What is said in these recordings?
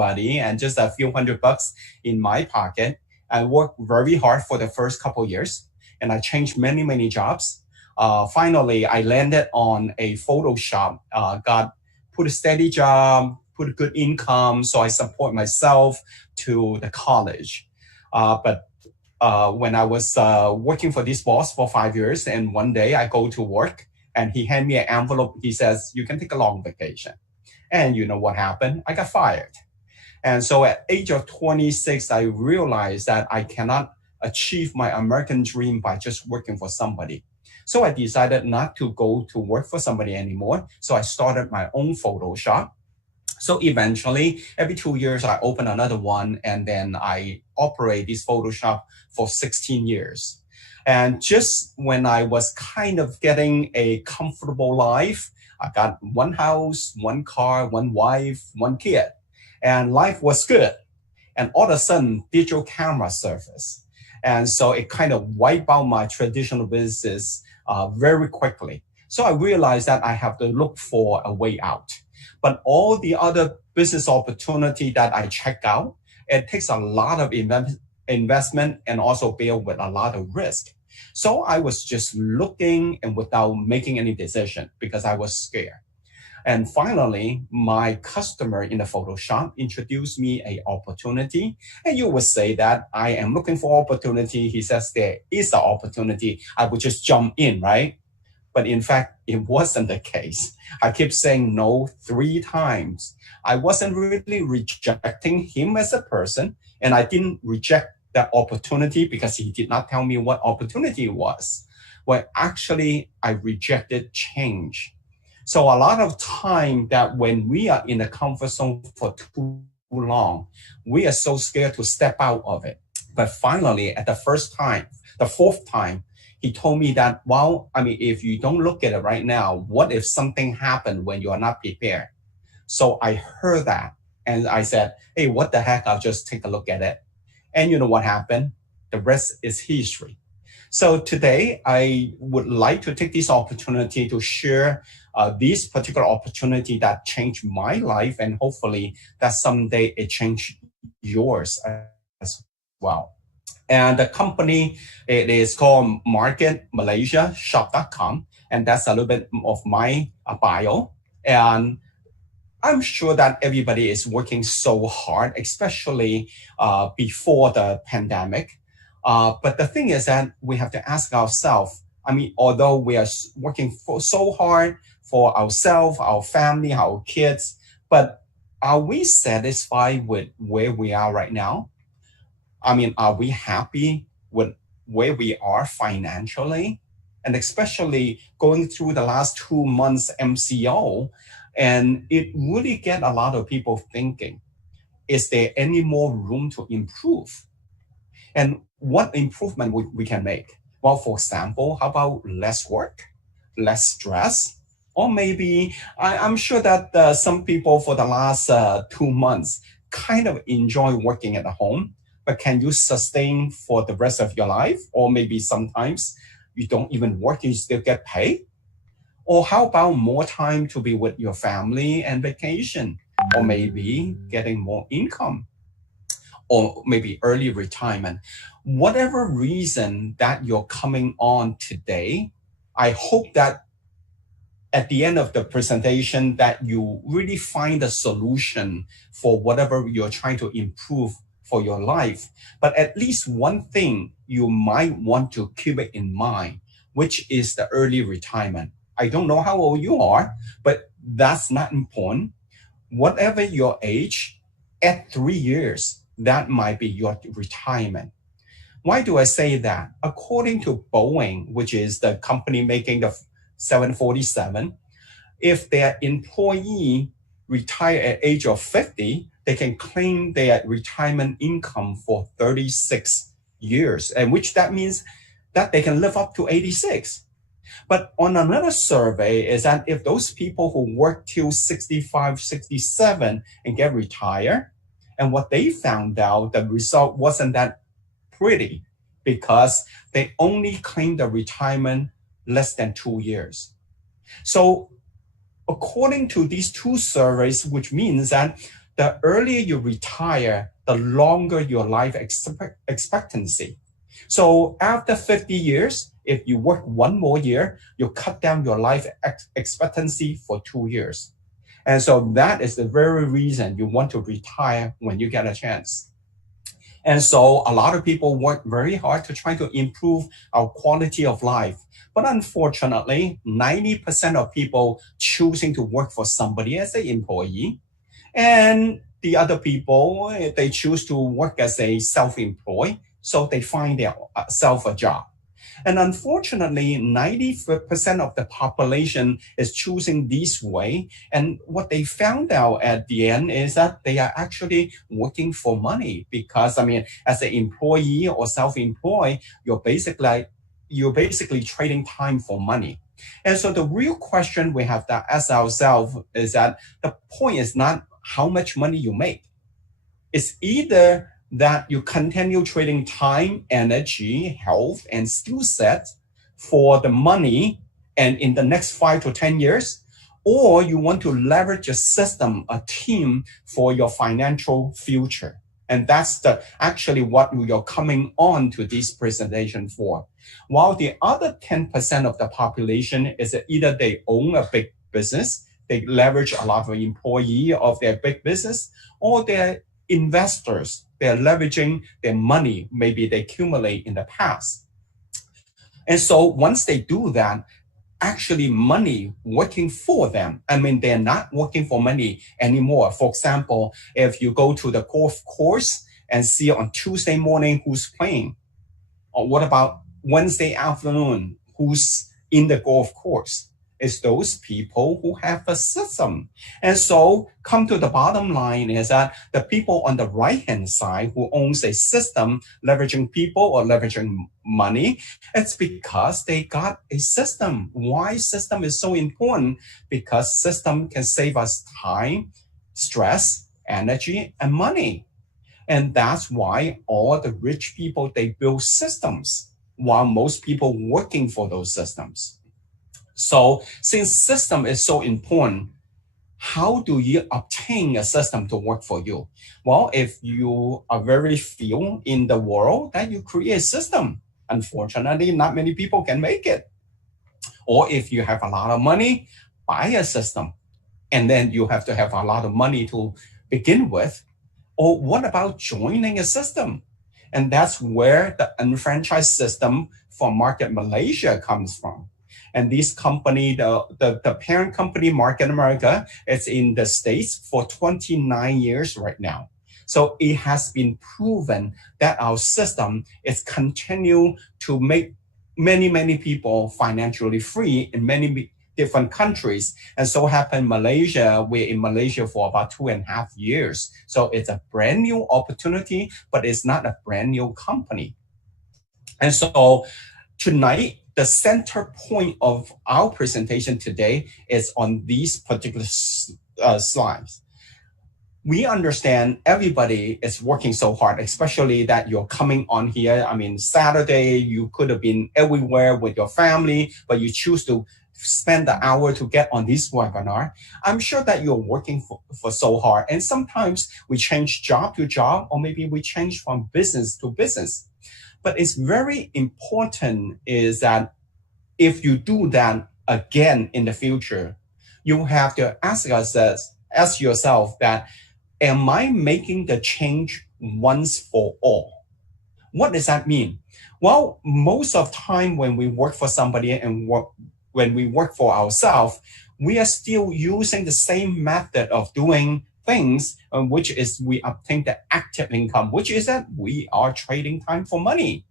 nobody and just a few $100 in my pocket. I worked very hard for the first couple of years, and I changed many, many jobs. Finally, I landed on a photo shop, put a steady job, put a good income, so I support myself to the college. But when I was working for this boss for 5 years, and one day I go to work and he handed me an envelope. He says, you can take a long vacation. And you know what happened? I got fired. And so at age of 26, I realized that I cannot achieve my American dream by just working for somebody. So I decided not to go to work for somebody anymore. So I started my own photo shop. So eventually, every 2 years, I open another one, and then I operate this Photoshop for 16 years. And just when I was kind of getting a comfortable life, I got one house, one car, one wife, one kid, and life was good. And all of a sudden, digital camera surfaced. And so it kind of wiped out my traditional business very quickly. So I realized that I have to look for a way out. But all the other business opportunity that I check out, it takes a lot of investment and also bear with a lot of risk. So I was just looking and without making any decision because I was scared. And finally, my customer in the photo shop introduced me an opportunity. And you would say that I am looking for opportunity. He says there is an opportunity. I would just jump in, right? But in fact, it wasn't the case. I kept saying no 3 times. I wasn't really rejecting him as a person, and I didn't reject that opportunity because he did not tell me what opportunity it was. Well, actually, I rejected change. So a lot of time that when we are in the comfort zone for too long, we are so scared to step out of it. But finally, at the fourth time, he told me that, well, I mean, if you don't look at it right now, what if something happened when you are not prepared? So I heard that and I said, hey, what the heck? I'll just take a look at it. And you know what happened? The rest is history. So today, I would like to take this opportunity to share this particular opportunity that changed my life, and hopefully that someday it changed yours as well. And the company, it is called marketmalaysiashop.com. And that's a little bit of my bio. And I'm sure that everybody is working so hard, especially before the pandemic. But the thing is that we have to ask ourselves, I mean, although we are working so hard for ourselves, our family, our kids, but are we satisfied with where we are right now? I mean, are we happy with where we are financially? And especially going through the last 2 months MCO, and it really get a lot of people thinking, is there any more room to improve? And what improvement we can make? Well, for example, how about less work, less stress? Or maybe, I'm sure that some people for the last 2 months kind of enjoy working at home, but can you sustain for the rest of your life? Or maybe sometimes you don't even work, you still get paid? Or how about more time to be with your family and vacation? Or maybe getting more income? Or maybe early retirement? Whatever reason that you're coming on today, I hope that at the end of the presentation that you really find a solution for whatever you're trying to improve for your life. But at least one thing you might want to keep it in mind, which is the early retirement. I don't know how old you are, but that's not important. Whatever your age, at 3 years, that might be your retirement. Why do I say that? According to Boeing, which is the company making the 747, if their employee retire at age of 50, they can claim their retirement income for 36 years, and which that means that they can live up to 86. But on another survey is that if those people who work till 65, 67 and get retired, and what they found out, the result wasn't that pretty because they only claimed the retirement less than 2 years. So according to these 2 surveys, which means that the earlier you retire, the longer your life expectancy. So after 50 years, if you work one more year, you cut down your life expectancy for 2 years. And so that is the very reason you want to retire when you get a chance. And so a lot of people work very hard to try to improve our quality of life. But unfortunately, 90% of people choosing to work for somebody as an employee, and the other people, they choose to work as a self-employed, so they find their self a job. And unfortunately, 90% of the population is choosing this way. And what they found out at the end is that they are actually working for money because, as an employee or self-employed, you're basically trading time for money. And so the real question we have to ask ourselves is that the point is not how much money you make. It's either that you continue trading time, energy, health, and skill set for the money and in the next 5 to 10 years, or you want to leverage a system, a team for your financial future. And that's actually what you're coming on to this presentation for. While the other 10% of the population is either they own a big business, they leverage a lot of employees of their big business, or they're investors. They're leveraging their money, maybe they accumulate in the past. And so once they do that, actually money working for them. They're not working for money anymore. For example, if you go to the golf course and see on Tuesday morning who's playing, or what about Wednesday afternoon, who's in the golf course? It's those people who have a system. And so come to the bottom line is that the people on the right-hand side who owns a system, leveraging people or leveraging money, it's because they got a system. Why system is so important? Because system can save us time, stress, energy, and money. And that's why all the rich people, they build systems, while most people working for those systems. So since system is so important, how do you obtain a system to work for you? Well, if you are very few in the world, then you create a system. Unfortunately, not many people can make it. Or if you have a lot of money, buy a system. And then you have to have a lot of money to begin with. Or what about joining a system? And that's where the unfranchised system for Market Malaysia comes from. And this company, the parent company, Market America, is in the States for 29 years right now. So it has been proven that our system is continue to make many, many people financially free in many different countries. And so happened Malaysia, we're in Malaysia for about 2.5 years. So it's a brand new opportunity, but it's not a brand new company. And so tonight, the center point of our presentation today is on these particular slides. We understand everybody is working so hard, especially that you're coming on here. Saturday, you could have been everywhere with your family, but you choose to spend the hour to get on this webinar. I'm sure that you're working for so hard. And sometimes we change job to job, or maybe we change from business to business. But it's very important is that if you do that again in the future, you have to ask yourself that, am I making the change once for all? What does that mean? Well, most of the time when we work for somebody and when we work for ourselves, we are still using the same method of doing things, which is we obtain the active income, which is that we are trading time for money.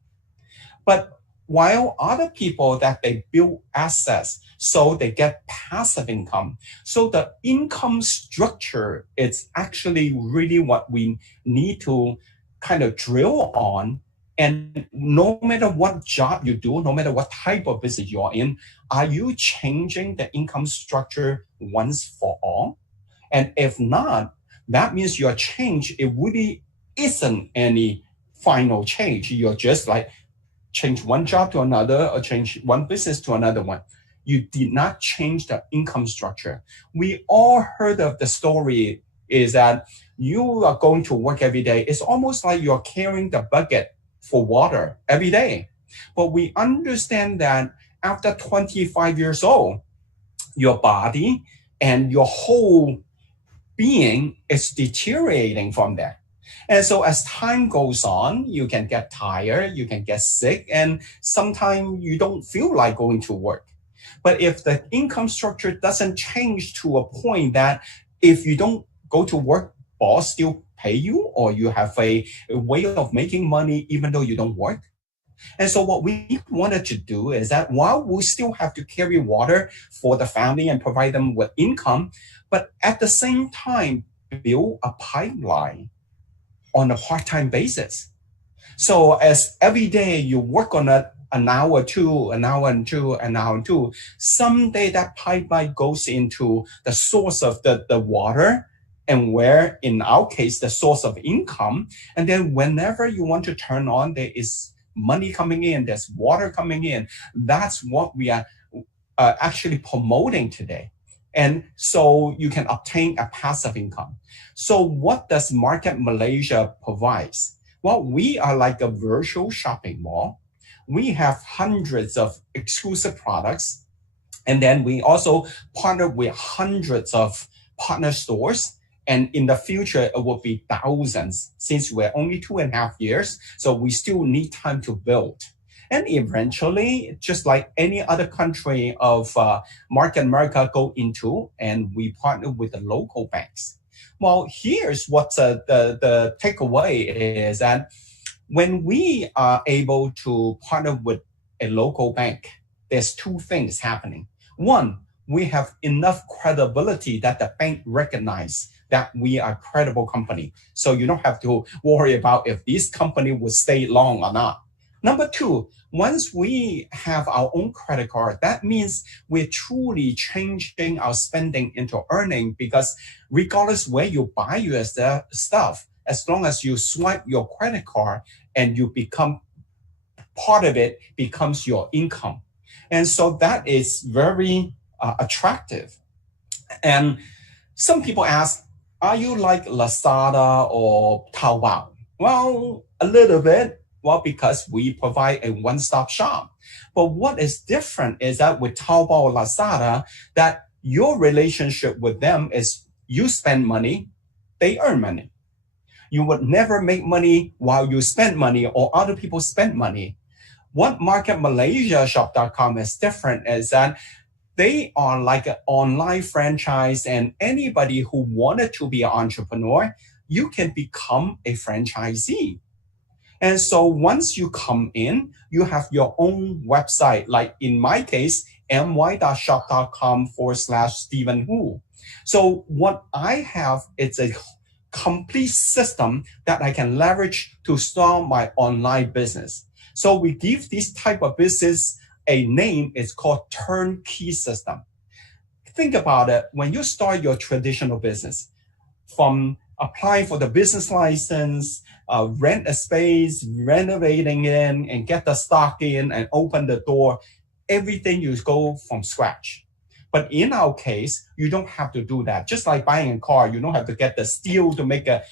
But while other people that they build assets, so they get passive income. So the income structure is actually really what we need to kind of drill on. And no matter what job you do, no matter what type of business you are in, are you changing the income structure once for all? And if not, that means your change, it really isn't any final change. You're just like change one job to another or change one business to another one. You did not change the income structure. We all heard of the story is that you are going to work every day. It's almost like you're carrying the bucket for water every day. But we understand that after 25 years old, your body and your whole being is deteriorating from that. And so as time goes on, you can get tired, you can get sick, and sometimes you don't feel like going to work. But if the income structure doesn't change to a point that if you don't go to work, boss still pay you, or you have a way of making money even though you don't work. And so what we wanted to do is that while we still have to carry water for the family and provide them with income, but at the same time, build a pipeline on a part-time basis. So as every day you work on it, an hour or two, an hour and two, an hour and two, someday that pipeline goes into the source of the water, and where, in our case, the source of income. And then whenever you want to turn on, there is money coming in, there's water coming in. That's what we are actually promoting today. And so you can obtain a passive income. So what does Market Malaysia provides? Well, we are like a virtual shopping mall. We have hundreds of exclusive products. And then we also partner with hundreds of partner stores. And in the future, it will be thousands, since we're only 2.5 years. So we still need time to build. And eventually, just like any other country of Market America go into, and we partner with the local banks. Well, here's what the takeaway is that when we are able to partner with a local bank, there's two things happening. One, we have enough credibility that the bank recognizes that we are a credible company. So you don't have to worry about if this company will stay long or not. Number two, once we have our own credit card, that means we're truly changing our spending into earning, because regardless where you buy your stuff, as long as you swipe your credit card and you become part of it, becomes your income. And so that is very attractive. And some people ask, are you like Lazada or Taobao? Well, a little bit. Well, because we provide a one-stop shop. But what is different is that with Taobao or Lazada, that your relationship with them is you spend money, they earn money. You would never make money while you spend money or other people spend money. What MarketMalaysiaShop.com is different is that they are like an online franchise, and anybody who wanted to be an entrepreneur, you can become a franchisee. And so once you come in, you have your own website. Like in my case, my.shop.com/Stephen Hu. So what I have is a complete system that I can leverage to start my online business. So we give this type of business a name. It's called turnkey system. Think about it. When you start your traditional business, from applying for the business license, rent a space, renovating it, and get the stock in and open the door, everything you go from scratch. But in our case, you don't have to do that. Just like buying a car, you don't have to get the steel to make the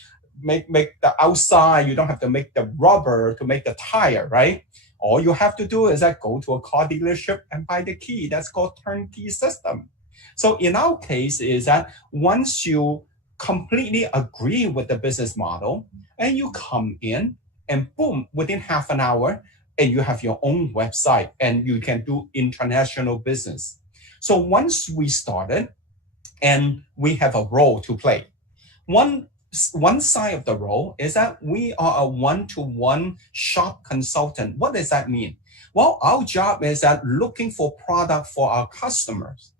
outside. You don't have to make the rubber to make the tire, right? All you have to do is that go to a car dealership and buy the key. That's called turnkey system. So in our case is that once you completely agree with the business model and you come in and boom, within half an hour, and you have your own website and you can do international business. So once we started and we have a role to play, one side of the role is that we are a one-to-one shop consultant. What does that mean? Well, our job is that looking for product for our customers.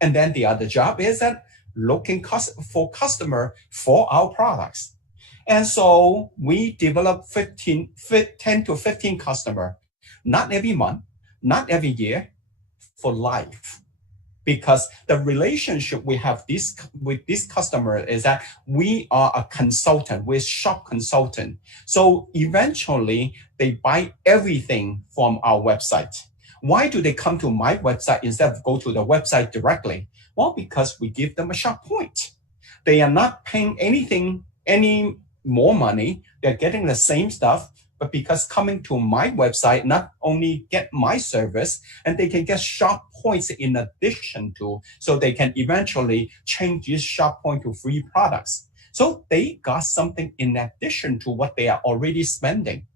And then the other job is that looking for customer for our products. And so we develop 10 to 15 customer, not every month, not every year, for life. Because the relationship we have with this customer is that we are a consultant, we're shop consultant. So eventually they buy everything from our website. Why do they come to my website instead of go to the website directly? Well, because we give them a shop point. They are not paying any more money. They're getting the same stuff, but because coming to my website, not only get my service, and they can get shop points in addition to, so they can eventually change this shop point to free products. So they got something in addition to what they are already spending.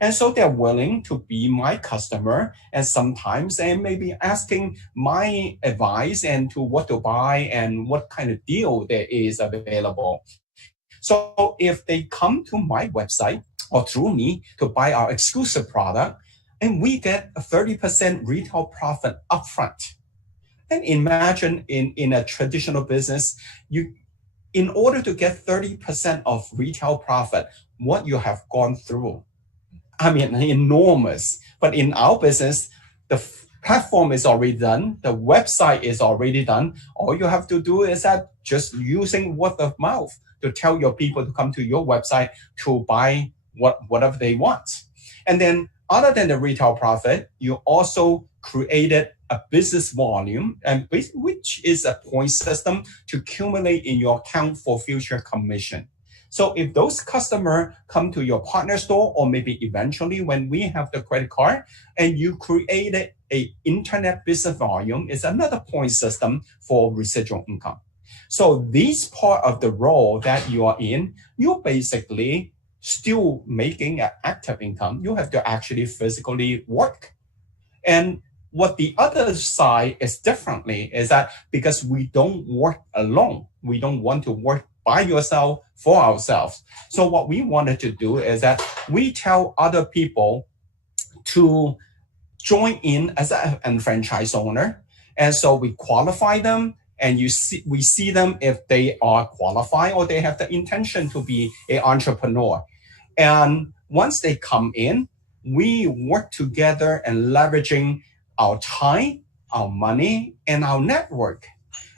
And so they're willing to be my customer, and sometimes they may be asking my advice and to what to buy and what kind of deal there is available. So if they come to my website or through me to buy our exclusive product, and we get a 30% retail profit upfront. And imagine in a traditional business, in order to get 30% of retail profit, what you have gone through. I mean, enormous. But in our business, the platform is already done. The website is already done. All you have to do is that just using word of mouth to tell your people to come to your website to buy whatever they want. And then other than the retail profit, you also created a business volume, and which is a point system to accumulate in your account for future commission. So if those customers come to your partner store, or maybe eventually when we have the credit card, and you created a internet business volume, is another point system for residual income. So this part of the role that you are in, you're basically still making an active income. You have to actually physically work. And what the other side is differently is that because we don't work alone, we don't want to work by yourself for ourselves. So what we wanted to do is that we tell other people to join in as a franchise owner. And so we qualify them, and we see them if they are qualified or they have the intention to be an entrepreneur. And once they come in, we work together and leveraging our time, our money, and our network.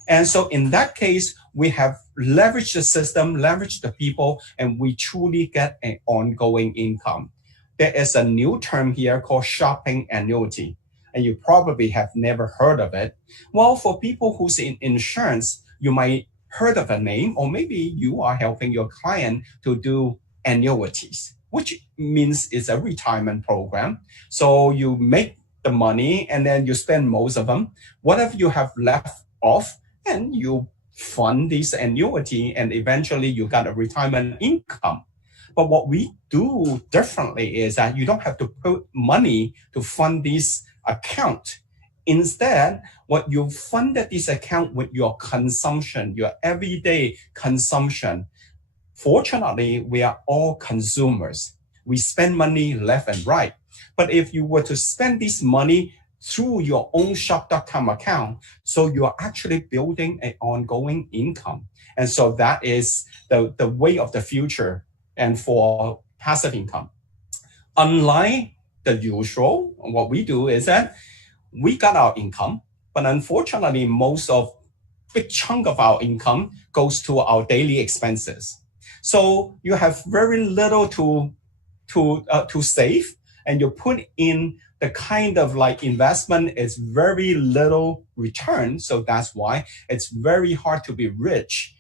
And so in that case, we have leveraged the system, leveraged the people, and we truly get an ongoing income. There is a new term here called shopping annuity, and you probably have never heard of it. Well, for people who's in insurance, you might heard of the name, or maybe you are helping your client to do annuities, which means it's a retirement program. So you make the money and then you spend most of them. Whatever you have left off, and you fund this annuity, and eventually you got a retirement income. But what we do differently is that you don't have to put money to fund this account. Instead, what you funded this account with your consumption, your everyday consumption. Fortunately, we are all consumers. We spend money left and right. But if you were to spend this money through your own shop.com account, so you're actually building an ongoing income. And so that is the way of the future and for passive income. Unlike the usual, what we do is that we got our income, but unfortunately, big chunk of our income goes to our daily expenses. So you have very little to save, and you put in the kind of like investment is very little return. So that's why it's very hard to be rich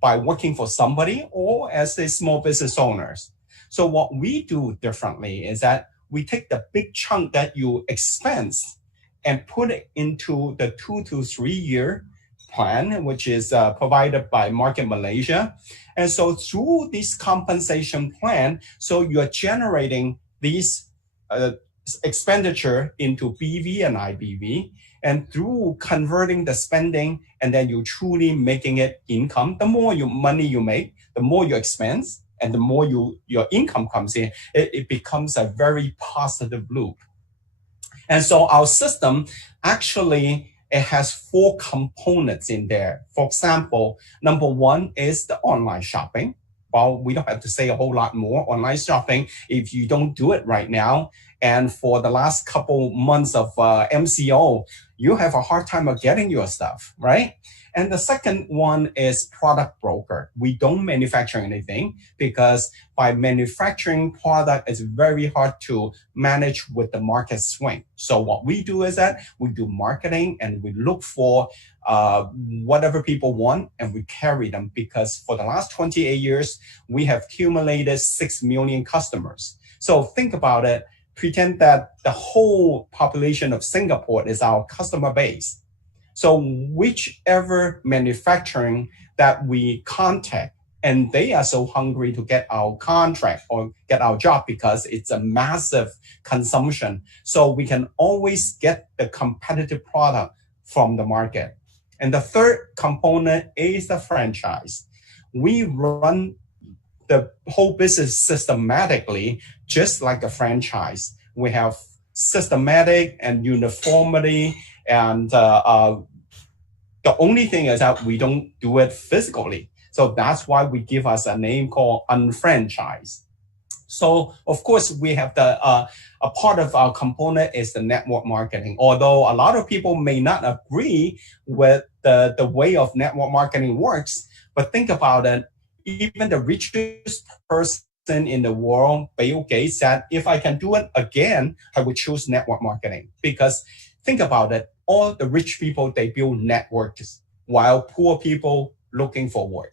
by working for somebody or as a small business owners. So what we do differently is that we take the big chunk that you expense and put it into the 2 to 3 year plan, which is provided by Market Malaysia. And so through this compensation plan, so you're generating these expenditure into BV and IBV, and through converting the spending, and then you truly making it income. The more money you make, the more you expense, and the more your income comes in, it becomes a very positive loop. And so our system actually, it has 4 components in there. For example, number 1 is the online shopping. Well, we don't have to say a whole lot more. Online shopping, if you don't do it right now, and for the last couple months of MCO, you have a hard time of getting your stuff, right? And the second one is product broker. We don't manufacture anything because by manufacturing product, it's very hard to manage with the market swing. So what we do is that we do marketing and we look for whatever people want and we carry them, because for the last 28 years, we have accumulated 6 million customers. So think about it. Pretend that the whole population of Singapore is our customer base. So whichever manufacturing that we contact, and they are so hungry to get our contract or get our job because it's a massive consumption. So we can always get the competitive product from the market. And the third component is the franchise. We run the whole business systematically, just like a franchise. We have systematic and uniformity, and the only thing is that we don't do it physically. So that's why we give us a name called unfranchise. So of course we have a part of our component is the network marketing. Although a lot of people may not agree with the way of network marketing works, but think about it. Even the richest person in the world, Bill Gates, said, if I can do it again, I would choose network marketing. Because think about it, all the rich people, they build networks while poor people looking for work.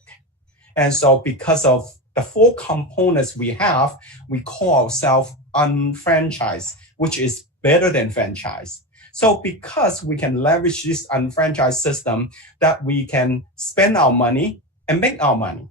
And so because of the 4 components we have, we call ourselves unfranchised, which is better than franchise. So because we can leverage this unfranchised system, that we can spend our money and make our money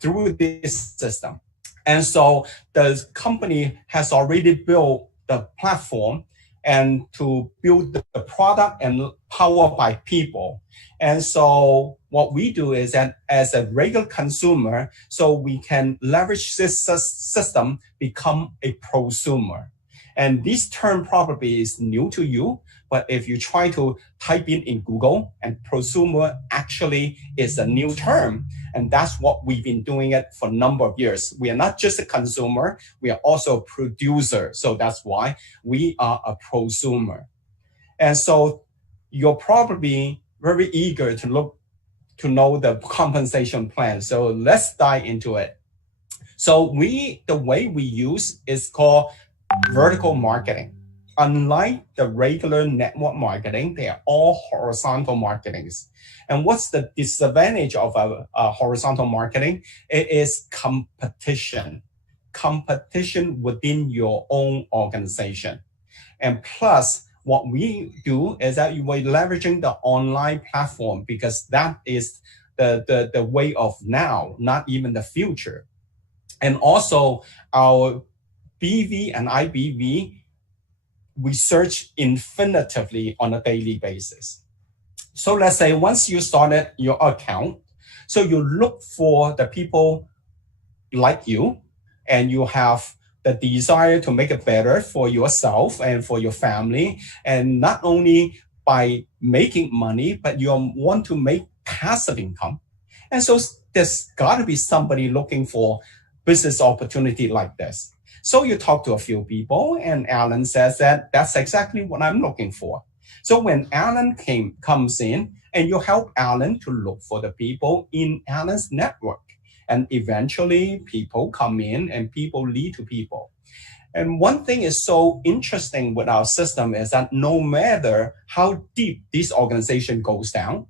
through this system. And so the company has already built the platform and to build the product and powered by people. And so what we do is that as a regular consumer, so we can leverage this system, become a prosumer. And this term probably is new to you, but if you try to type in Google, and prosumer actually is a new term. And that's what we've been doing it for a number of years. We are not just a consumer, we are also a producer. So that's why we are a prosumer. And so you're probably very eager to know the compensation plan. So let's dive into it. So the way we use is called vertical marketing. Unlike the regular network marketing, they are all horizontal marketings. And what's the disadvantage of a horizontal marketing? It is competition. Competition within your own organization. And plus, what we do is that we're leveraging the online platform, because that is the way of now, not even the future. And also our BV and IBV, we search infinitively on a daily basis. So let's say once you started your account, so you look for the people like you, and you have the desire to make it better for yourself and for your family. And not only by making money, but you want to make passive income. And so there's got to be somebody looking for business opportunity like this. So you talk to a few people, and Alan says that that's exactly what I'm looking for. So when Alan comes in, and you help Alan to look for the people in Alan's network, and eventually people come in and people lead to people. And one thing is so interesting with our system is that no matter how deep this organization goes down,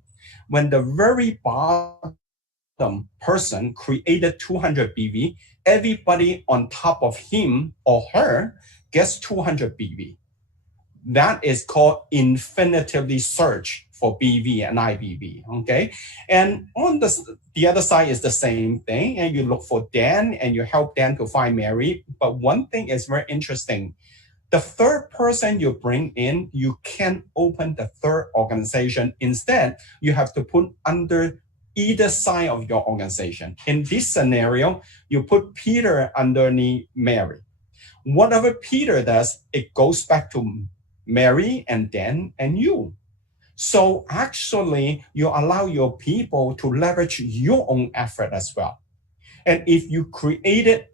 when the very bottom person created 200 BV, everybody on top of him or her gets 200 BV. That is called infinitively search for BV and IBV, okay? And on the other side is the same thing, and you look for Dan and you help Dan to find Mary. But one thing is very interesting. The third person you bring in, you can't open the third organization. Instead, you have to put under either side of your organization. In this scenario, you put Peter underneath Mary. Whatever Peter does, it goes back to Mary and Dan and you. So actually, you allow your people to leverage your own effort as well. And if you created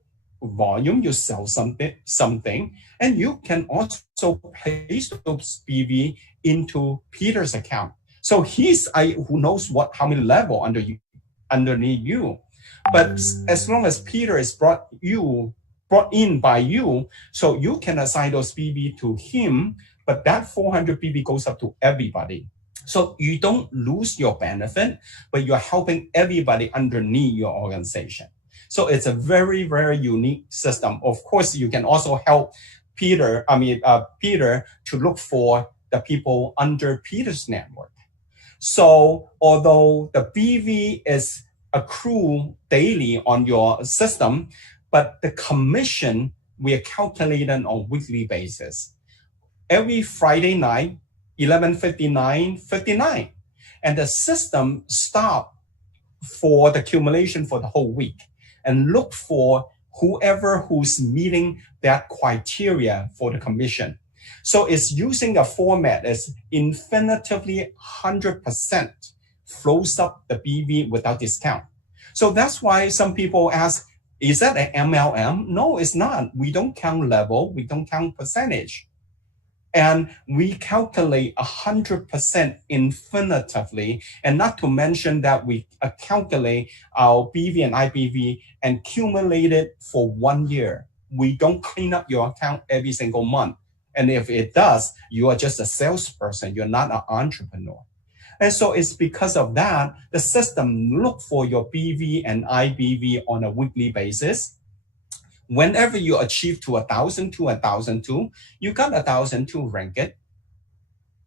volume, you sell something, and you can also place those BV into Peter's account. So he's who knows how many level underneath you. But as long as Peter is brought in by you, so you can assign those BV to him, but that 400 BV goes up to everybody. So you don't lose your benefit, but you're helping everybody underneath your organization. So it's a very, very unique system. Of course, you can also help Peter to look for the people under Peter's network. So although the BV is accrued daily on your system, but the commission we are calculating on a weekly basis. Every Friday night, 11:59:59, and the system stop for the accumulation for the whole week and look for who's meeting that criteria for the commission. So it's using a format that's infinitively 100% flows up the BV without discount. So that's why some people ask, is that an MLM? No, it's not. We don't count level. We don't count percentage. And we calculate 100% infinitively, and not to mention that we calculate our BV and IBV and accumulate it for 1 year. We don't clean up your account every single month. And if it does, you are just a salesperson. You're not an entrepreneur. And so it's because of that, the system look for your BV and IBV on a weekly basis. Whenever you achieve to 1,002, you got 1,002 ringgit,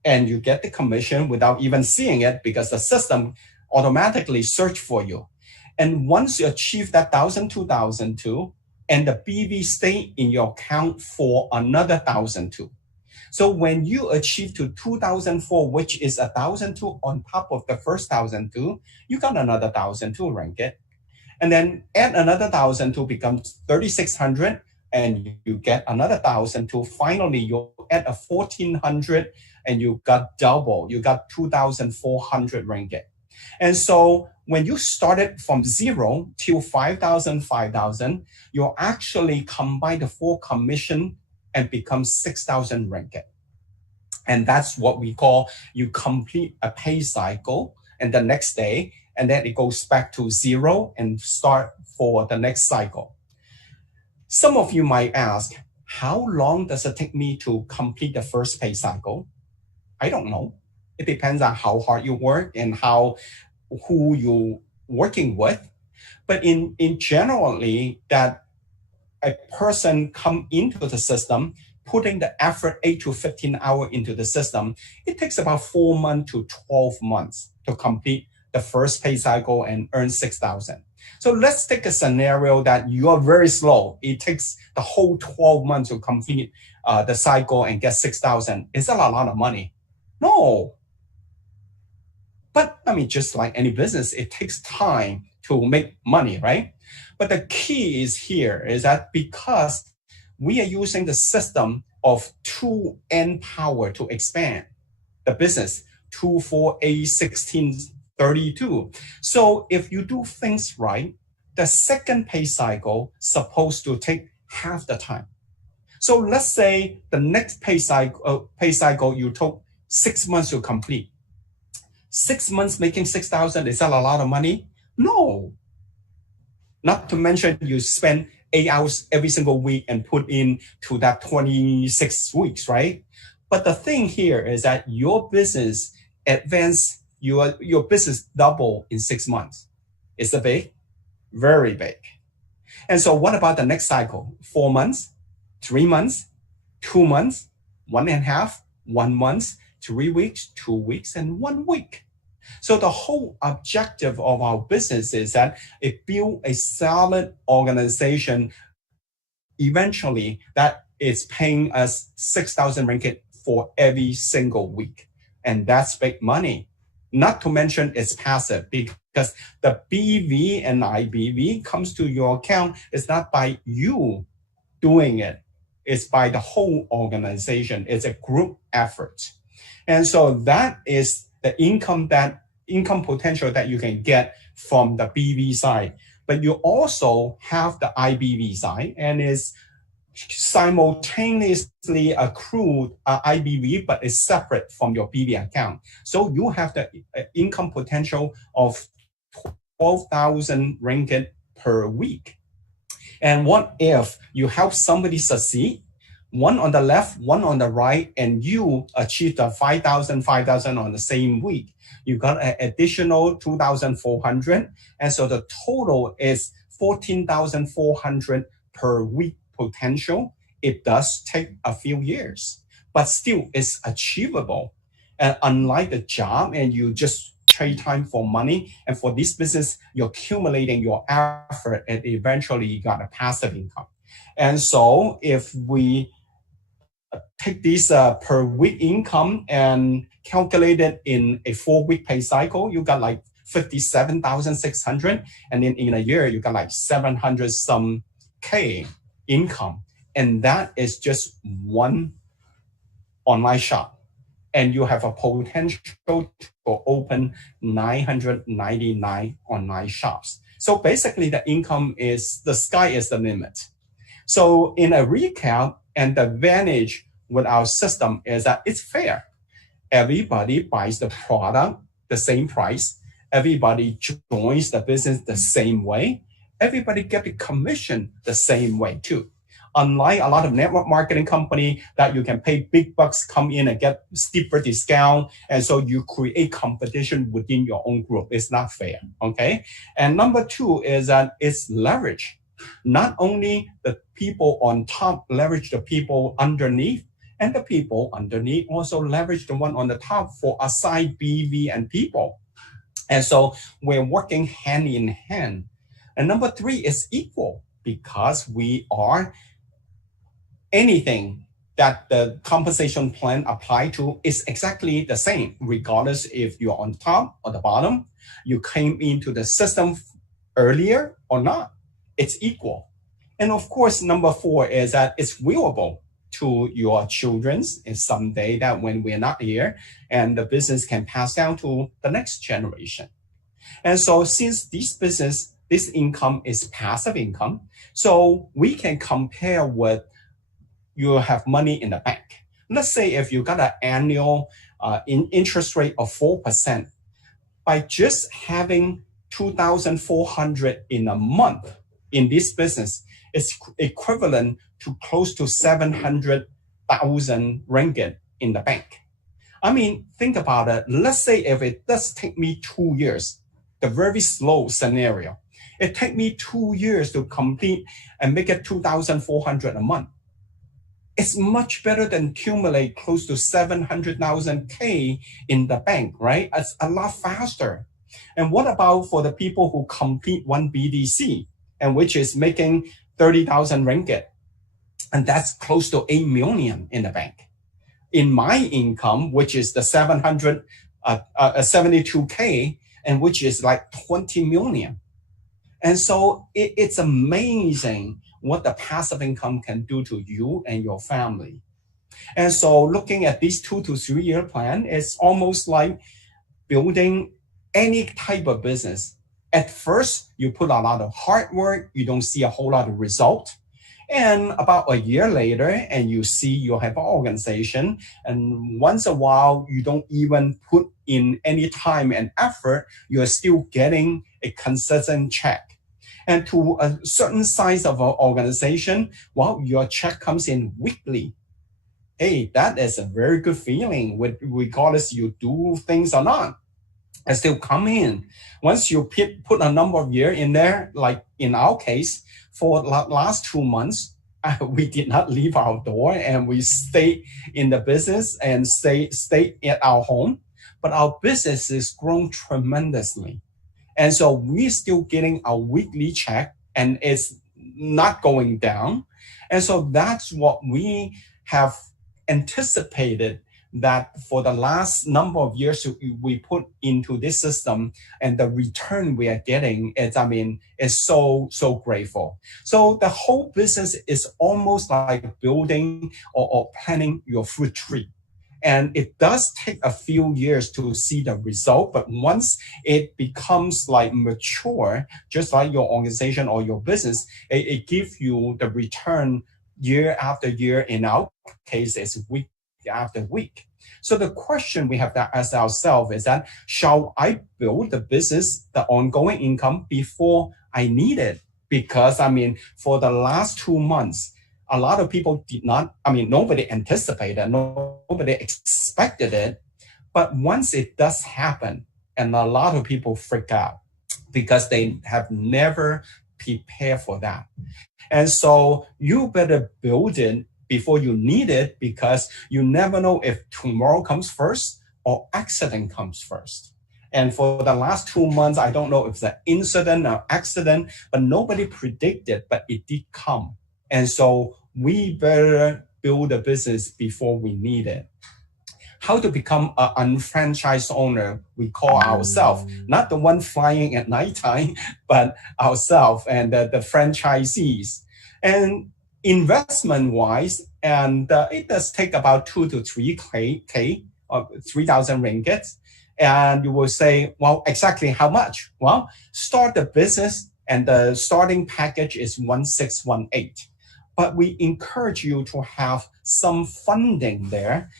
and you get the commission without even seeing it because the system automatically search for you. And once you achieve that 1,002, and the BV stay in your account for another 1,002. So when you achieve to 2,004, which is 1,002 on top of the first 1,002, you got another 1,002 ringgit. And then add another 1,002 becomes 3,600, and you get another 1,002. Finally, you add a 1,400, and you got double. You got 2,400 ringgit. And so when you started from 0 till 5,000, you actually combine the full commission and become 6,000 ringgit. And that's what we call you complete a pay cycle, and the next day, and then it goes back to 0 and start for the next cycle. Some of you might ask, how long does it take me to complete the first pay cycle? I don't know. It depends on how hard you work and who you're working with. But in generally, that a person come into the system, putting the effort 8 to 15 hours into the system, it takes about 4 months to 12 months to complete the first pay cycle and earn 6,000. So let's take a scenario that you are very slow. It takes the whole 12 months to complete the cycle and get 6,000. Is that a lot of money? No. But I mean, just like any business, it takes time to make money, right? But the key is here is that because we are using the system of 2n power to expand the business, 2, 4, 8, 16, 32. So if you do things right, the second pay cycle is supposed to take half the time. So let's say the next pay cycle you took 6 months to complete. 6 months making 6,000, is that a lot of money? No. Not to mention you spend 8 hours every single week and put in to that 26 weeks, right? But the thing here is that your business advanced, your business double in 6 months. Is it big? Very big. And so what about the next cycle? 4 months, 3 months, 2 months, 1.5, 1 month, 3 weeks, 2 weeks, and 1 week. So the whole objective of our business is that it build a solid organization eventually that is paying us 6,000 ringgit for every single week. And that's big money. Not to mention it's passive because the BV and IBV comes to your account. It's not by you doing it. It's by the whole organization. It's a group effort. And so that is the income potential that you can get from the BV side. But you also have the IBV side, and it's simultaneously accrued IBV, but it's separate from your BV account. So you have the income potential of 12,000 ringgit per week. And what if you help somebody succeed, one on the left, one on the right, and you achieve the 5,000 on the same week? You got an additional 2,400. And so the total is 14,400 per week potential. It does take a few years, but still it's achievable. And unlike the job, and you just trade time for money, and for this business, you're accumulating your effort, and eventually you got a passive income. And so if we take this per week income and calculate it in a 4-week pay cycle, you got like 57,600, and then in a year you got like 700 some K income, and that is just one online shop, and you have a potential to open 999 online shops. So basically the income is, the sky is the limit. So in a recap, and the advantage with our system is that it's fair. Everybody buys the product the same price. Everybody joins the business the same way. Everybody gets the commission the same way too. Unlike a lot of network marketing company that you can pay big bucks, come in and get steeper discount, and so you create competition within your own group. It's not fair, okay? And number two is that it's leverage. Not only the people on top leverage the people underneath, and the people underneath also leverage the one on the top for assigned BV and people. And so we're working hand in hand. And number three is equal, because we are anything that the compensation plan apply to is exactly the same, regardless if you're on top or the bottom, you came into the system earlier or not, it's equal. And of course, number four is that it's willable to your children's and someday that when we're not here, and the business can pass down to the next generation. And so since this business, this income is passive income, so we can compare with you have money in the bank. Let's say if you got an annual interest rate of 4%, by just having 2,400 in a month in this business, it's equivalent to close to 700,000 ringgit in the bank. I mean, think about it. Let's say if it does take me 2 years, the very slow scenario, it take me 2 years to complete and make it 2,400 a month. It's much better than accumulate close to 700,000 K in the bank, right? It's a lot faster. And what about for the people who complete one BDC, and which is making 30,000 ringgit? And that's close to 8 million in the bank. In my income, which is the 72K, and which is like 20 million. And so it's amazing what the passive income can do to you and your family. And so looking at this 2 to 3 year plan, it's almost like building any type of business. At first, you put a lot of hard work, you don't see a whole lot of result. And about a year later, and you see you have an organization, and once a while, you don't even put in any time and effort, you're still getting a consistent check. And to a certain size of an organization, well, your check comes in weekly. Hey, that is a very good feeling, regardless you do things or not. And still come in. Once you put a number of years in there, like in our case, for the last 2 months, we did not leave our door, and we stayed in the business and stayed at our home. But our business has grown tremendously. And so we're still getting a weekly check, and it's not going down. And so that's what we have anticipated, that for the last number of years we put into this system, and the return we are getting is so grateful. So the whole business is almost like building or planting your fruit tree. And it does take a few years to see the result, but once it becomes like mature, just like your organization or your business, it gives you the return year after year. In our case, it's week after week. So the question we have to ask ourselves is that, shall I build the business, the ongoing income before I need it? Because for the last 2 months, a lot of people did not, nobody anticipated, nobody expected it. But once it does happen, and a lot of people freak out because they have never prepared for that. And so you better build it before you need it, because you never know if tomorrow comes first or accident comes first. And for the last 2 months, I don't know if it's an incident or accident, but nobody predicted, but it did come. And so we better build a business before we need it. How to become an unfranchised owner, we call ourselves, not the one flying at nighttime, but ourselves and the franchisees. And investment-wise, and it does take about 2 to 3K, or 3,000 ringgit. And you will say, well, exactly how much? Well, start the business, and the starting package is 1618. But we encourage you to have some funding there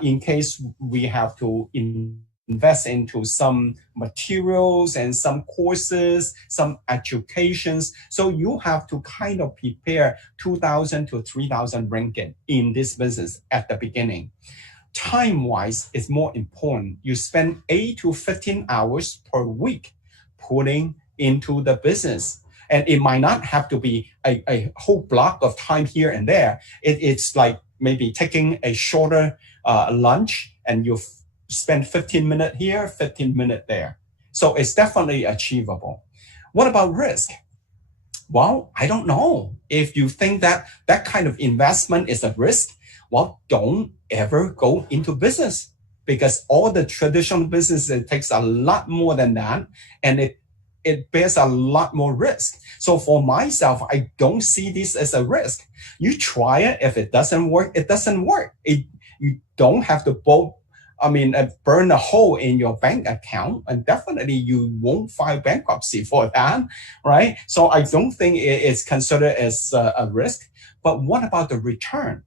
in case we have to invest into some materials and some courses, some educations. So you have to kind of prepare 2,000 to 3,000 ringgit in this business at the beginning. Time-wise, it's more important. You spend 8 to 15 hours per week putting into the business. And it might not have to be a whole block of time here and there. It's like maybe taking a shorter lunch, and you spend 15 minutes here, 15 minutes there. So it's definitely achievable. What about risk? Well, I don't know. If you think that that kind of investment is a risk, well, don't ever go into business, because all the traditional business, it takes a lot more than that, and it bears a lot more risk. So for myself, I don't see this as a risk. You try it. If it doesn't work, it doesn't work. You don't have to burn a hole in your bank account, and definitely you won't file bankruptcy for that, right? So I don't think it's considered as a risk. But what about the return?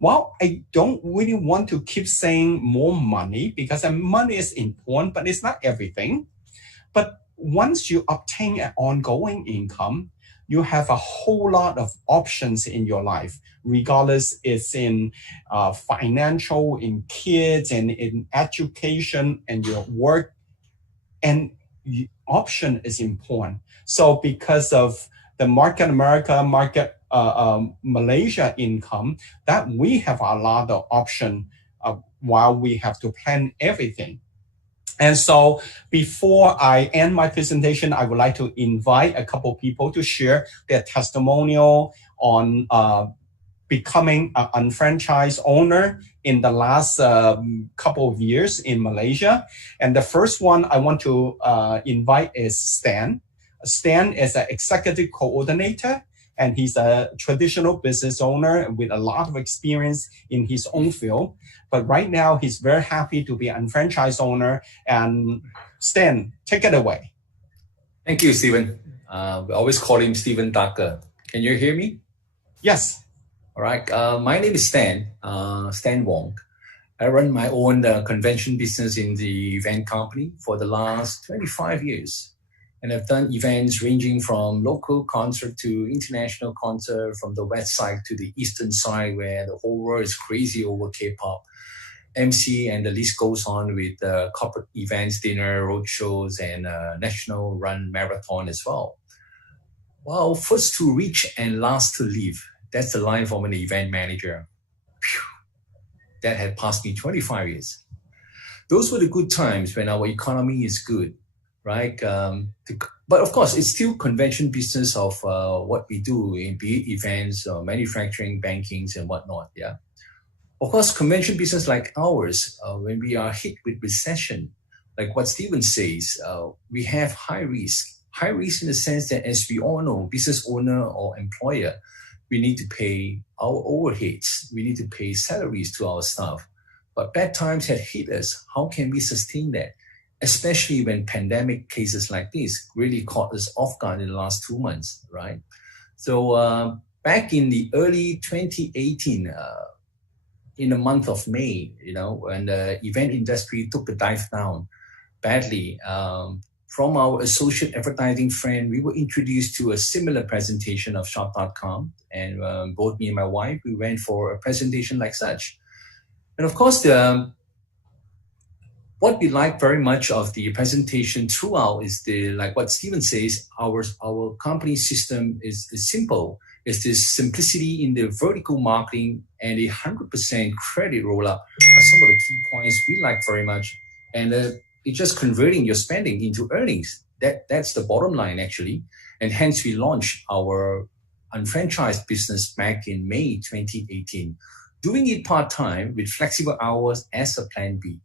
Well, I don't really want to keep saying more money, because money is important, but it's not everything. But once you obtain an ongoing income, you have a whole lot of options in your life, regardless it's in financial, in kids, and in education, and your work. And option is important. So because of the Market America, Market Malaysia income, that we have a lot of option while we have to plan everything. And so before I end my presentation, I would like to invite a couple people to share their testimonial on becoming an unfranchised owner in the last couple of years in Malaysia. And the first one I want to invite is Stan. Stan is an executive coordinator, and he's a traditional business owner with a lot of experience in his own field. But right now, he's very happy to be an unfranchised owner. And Stan, take it away. Thank you, Stephen. We always call him Stephen Tucker. Can you hear me? Yes. All right. My name is Stan Wong. I run my own convention business in the event company for the last 25 years. And I've done events ranging from local concert to international concert, from the west side to the eastern side, where the whole world is crazy over K-pop. MC, and the list goes on with corporate events, dinner, road shows, and national run marathon as well. Well, first to reach and last to leave. That's the line from an event manager. Whew. That had passed me 25 years. Those were the good times when our economy is good, right? But of course, it's still convention business of what we do, in be it events, manufacturing, bankings, and whatnot, yeah. Of course, convention business like ours, when we are hit with recession, like what Stephen says, we have high risk. High risk in the sense that, as we all know, business owner or employer, we need to pay our overheads. We need to pay salaries to our staff. But bad times had hit us. How can we sustain that? Especially when pandemic cases like this really caught us off guard in the last 2 months, right? So back in the early 2018, in the month of May, when the event industry took a dive down badly, from our associate advertising friend, we were introduced to a similar presentation of shop.com. And both me and my wife, we went for a presentation like such. And of course, what we like very much of the presentation throughout is like what Steven says, our company system is simple. It's this simplicity in the vertical marketing and a 100% credit roll-up are some of the key points we like very much. And it's just converting your spending into earnings. That's the bottom line, actually. And hence we launched our unfranchised business back in May 2018, doing it part-time with flexible hours as a plan B.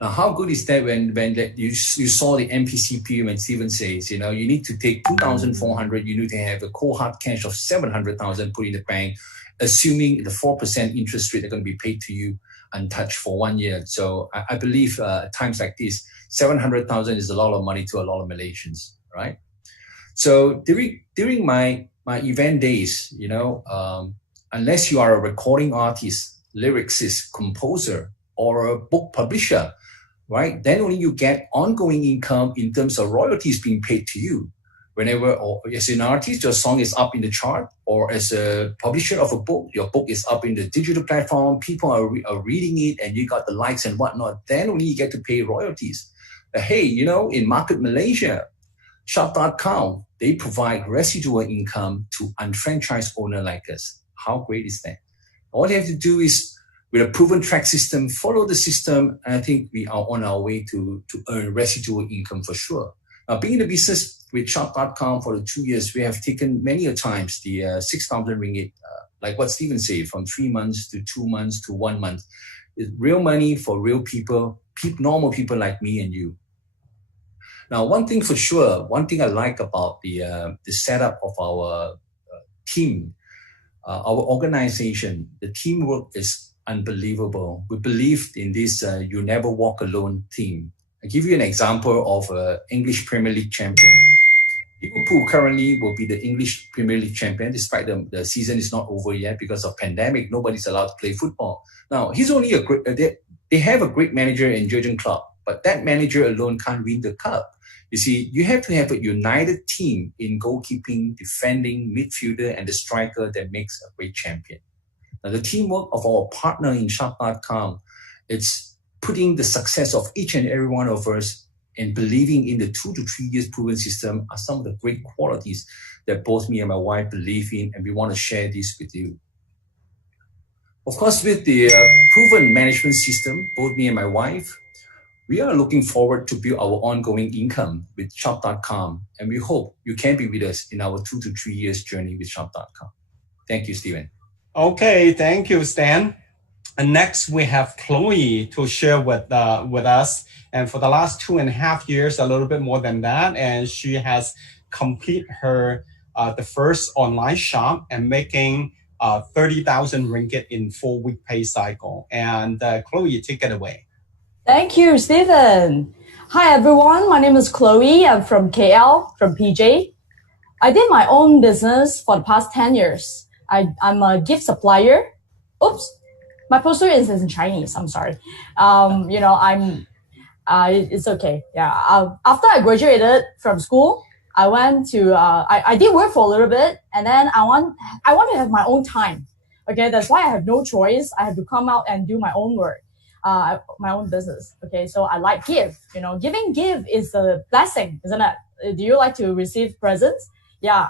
Now, how good is that when you saw the MPCP when Steven says, you need to take 2,400, you need to have a cold hard cash of 700,000 put in the bank, assuming the 4% interest rate are going to be paid to you untouched for 1 year. So I believe at times like this, 700,000 is a lot of money to a lot of Malaysians, right? So during my event days, unless you are a recording artist, lyricist, composer, or a book publisher, right? Then only you get ongoing income in terms of royalties being paid to you. Whenever, or as an artist, your song is up in the chart, or as a publisher of a book, your book is up in the digital platform, people are reading it, and you got the likes and whatnot, then only you get to pay royalties. But hey, in Market Malaysia, shop.com, they provide residual income to unfranchised owner like us. How great is that? All you have to do is, with a proven track system, follow the system, and I think we are on our way to earn residual income for sure. Now, being in the business with shop.com for the 2 years, we have taken many a times the 6,000 ringgit, like what Steven said, from 3 months to 2 months to 1 month. It's real money for real people, normal people like me and you. Now, one thing for sure, one thing I like about the setup of our team, our organization, the teamwork is unbelievable. We believed in this you never walk alone theme. I'll give you an example of an English Premier League champion. Liverpool currently will be the English Premier League champion, despite the season is not over yet because of pandemic. Nobody's allowed to play football. Now, he's only a great, they have a great manager in Jurgen Klopp, but that manager alone can't win the cup. You see, you have to have a united team in goalkeeping, defending, midfielder, and the striker that makes a great champion. Now, the teamwork of our partner in shop.com, it's putting the success of each and every one of us and believing in the 2 to 3 years proven system are some of the great qualities that both me and my wife believe in, and we want to share this with you. Of course, with the proven management system, both me and my wife, we are looking forward to build our ongoing income with shop.com, and we hope you can be with us in our 2 to 3 years journey with shop.com. Thank you, Steven. Okay, thank you, Stan. And next we have Chloe to share with us. And for the last 2.5 years, a little bit more than that, and she has completed her the first online shop and making 30,000 ringgit in 4-week pay cycle. And Chloe, take it away. Thank you, Stephen. Hi, everyone. My name is Chloe. I'm from KL, from PJ. I did my own business for the past 10 years. I'm a gift supplier. Oops, my poster is in Chinese. I'm sorry. It's okay. Yeah. After I graduated from school, I went to, I did work for a little bit, and then I want to have my own time. Okay. That's why I have no choice. I have to come out and do my own work. My own business. Okay, so I like give. Giving is a blessing, isn't it? Do you like to receive presents? Yeah,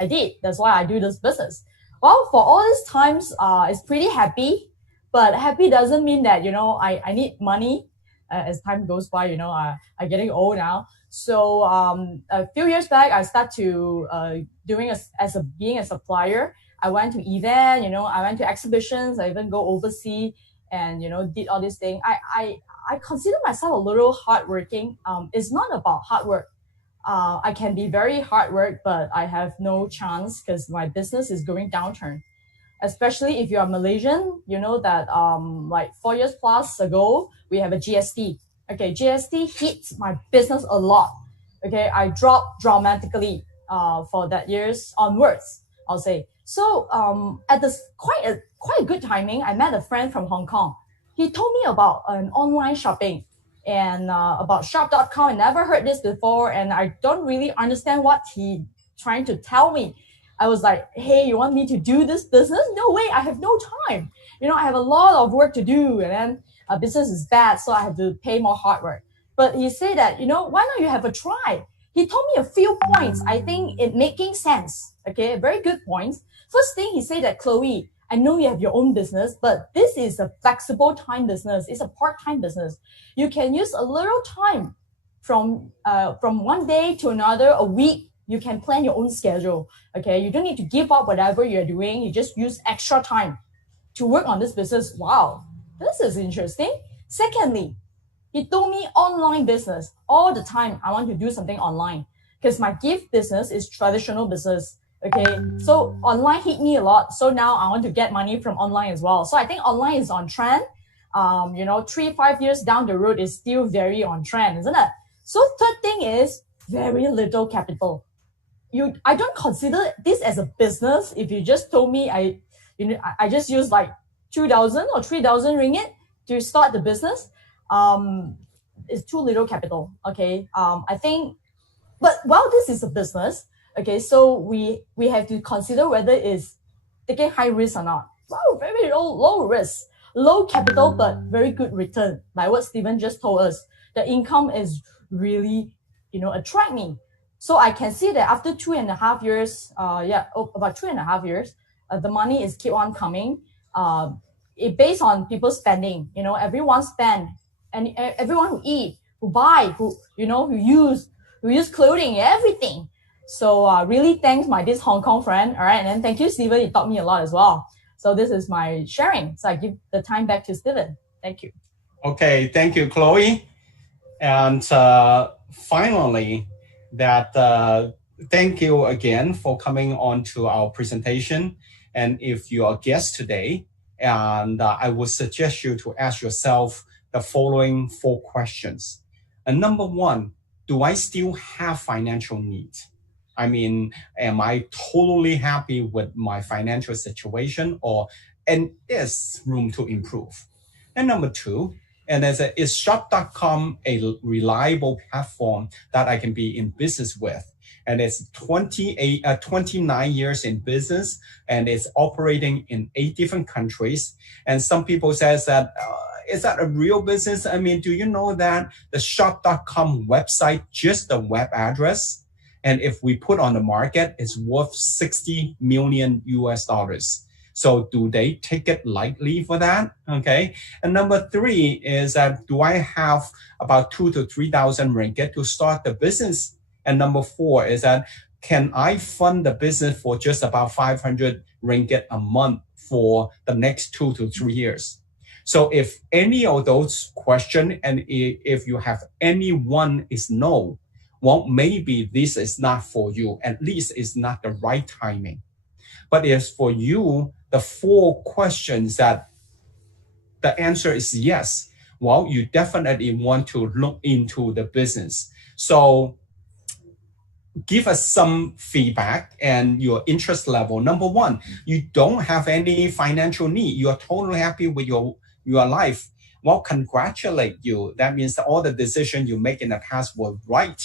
I did. That's why I do this business. Well, for all these times, it's pretty happy, but happy doesn't mean that I need money as time goes by. I'm getting old now. So a few years back, I started to being a supplier. I went to event. I went to exhibitions. I even go overseas. And did all these things. I consider myself a little hardworking. It's not about hard work. I can be very hard work, but I have no chance because my business is going downturn. Especially if you are Malaysian, you know that like 4 years plus ago we have a GST. Okay, GST hits my business a lot. Okay, I dropped dramatically. for that years onwards, I'll say. So at this quite a good timing, I met a friend from Hong Kong. He told me about an online shopping and about shop.com. I never heard this before, and I don't really understand what he trying to tell me. I was like, hey, you want me to do this business? No way, I have no time. I have a lot of work to do, and then business is bad, so I have to pay more hard work. But he said that, why not you have a try? He told me a few points, I think it making sense. Okay, very good points. First thing, he said that, Chloe, I know you have your own business, but this is a flexible time business. It's a part-time business. You can use a little time from one day to another, a week. You can plan your own schedule. Okay, you don't need to give up whatever you're doing. You just use extra time to work on this business. Wow, this is interesting. Secondly, he told me online business all the time. I want to do something online because my gift business is traditional business. Okay, so online hit me a lot. So now I want to get money from online as well. So I think online is on trend. 3-5 years down the road is still very on trend, isn't it? So third thing is very little capital. I don't consider this as a business. If you just told me I just use like 2,000 or 3,000 ringgit to start the business, it's too little capital. Okay, I think, but while this is a business, okay, so we have to consider whether it's taking high risk or not. Wow, very low risk, low capital, but very good return. Like what Stephen just told us, the income is really, attract me. So I can see that after 2.5 years, about 2.5 years, the money is keep on coming. It based on people spending. Everyone spend, and everyone who eat, who buy, who use clothing, everything. So really thanks this Hong Kong friend. All right, and then thank you, Stephen. You taught me a lot as well. So this is my sharing. So I give the time back to Stephen. Thank you. Okay, thank you, Chloe. And finally, thank you again for coming on to our presentation. And if you are a guest today, and I would suggest you to ask yourself the following 4 questions. And number 1, do I still have financial needs? I mean, am I totally happy with my financial situation, and is room to improve? And number 2, is shop.com a reliable platform that I can be in business with? And it's 29 years in business, and it's operating in 8 different countries. And some people says that, is that a real business? I mean, do you know that the shop.com website, just the web address, and if we put on the market, it's worth $60 million US. So do they take it lightly for that? Okay. And number 3 is that, do I have about 2,000 to 3,000 ringgit to start the business? And number 4 is that, can I fund the business for just about 500 ringgit a month for the next 2 to 3 years? So if any of those questions, and if you have any one is no, well, maybe this is not for you. At least it's not the right timing. But if for you, the 4 questions that the answer is yes, well, you definitely want to look into the business. So give us some feedback and your interest level. Number 1, you don't have any financial need. You are totally happy with your life. Well, congratulate you. That means that all the decisions you make in the past were right.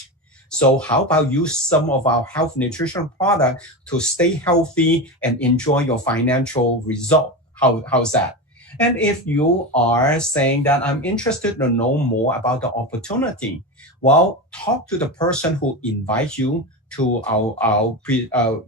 So how about use some of our health nutrition product to stay healthy and enjoy your financial result? How's that? And if you are saying that I'm interested to know more about the opportunity, well, talk to the person who invites you to our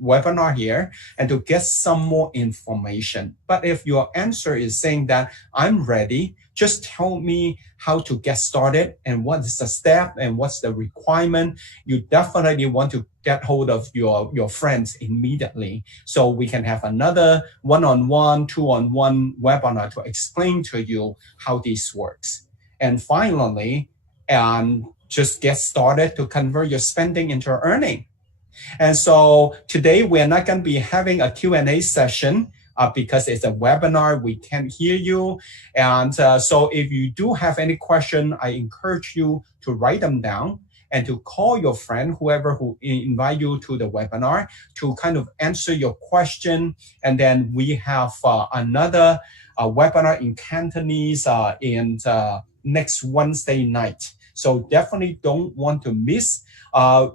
webinar here and to get some more information. But if your answer is saying that I'm ready, just tell me how to get started and what is the step and what's the requirement. You definitely want to get hold of your friends immediately so we can have another one-on-one, two-on-one webinar to explain to you how this works. And finally, just get started to convert your spending into earning. And so today we're not going to be having a Q&A session because it's a webinar, we can't hear you. And so if you do have any question, I encourage you to write them down. and to call your friend, whoever who invite you to the webinar, to kind of answer your question. And then we have another webinar in Cantonese in next Wednesday night. So definitely don't want to miss.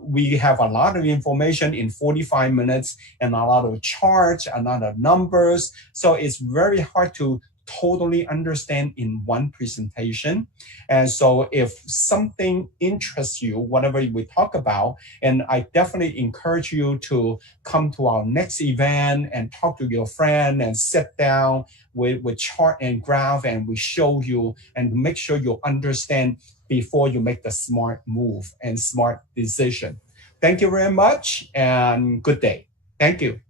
We have a lot of information in 45 minutes and a lot of charts, a lot of numbers. So it's very hard to totally understand in one presentation. And so if something interests you, whatever we talk about, and I definitely encourage you to come to our next event and talk to your friend and sit down with chart and graph, and we show you and make sure you understand before you make the smart move and smart decision. Thank you very much and good day. Thank you.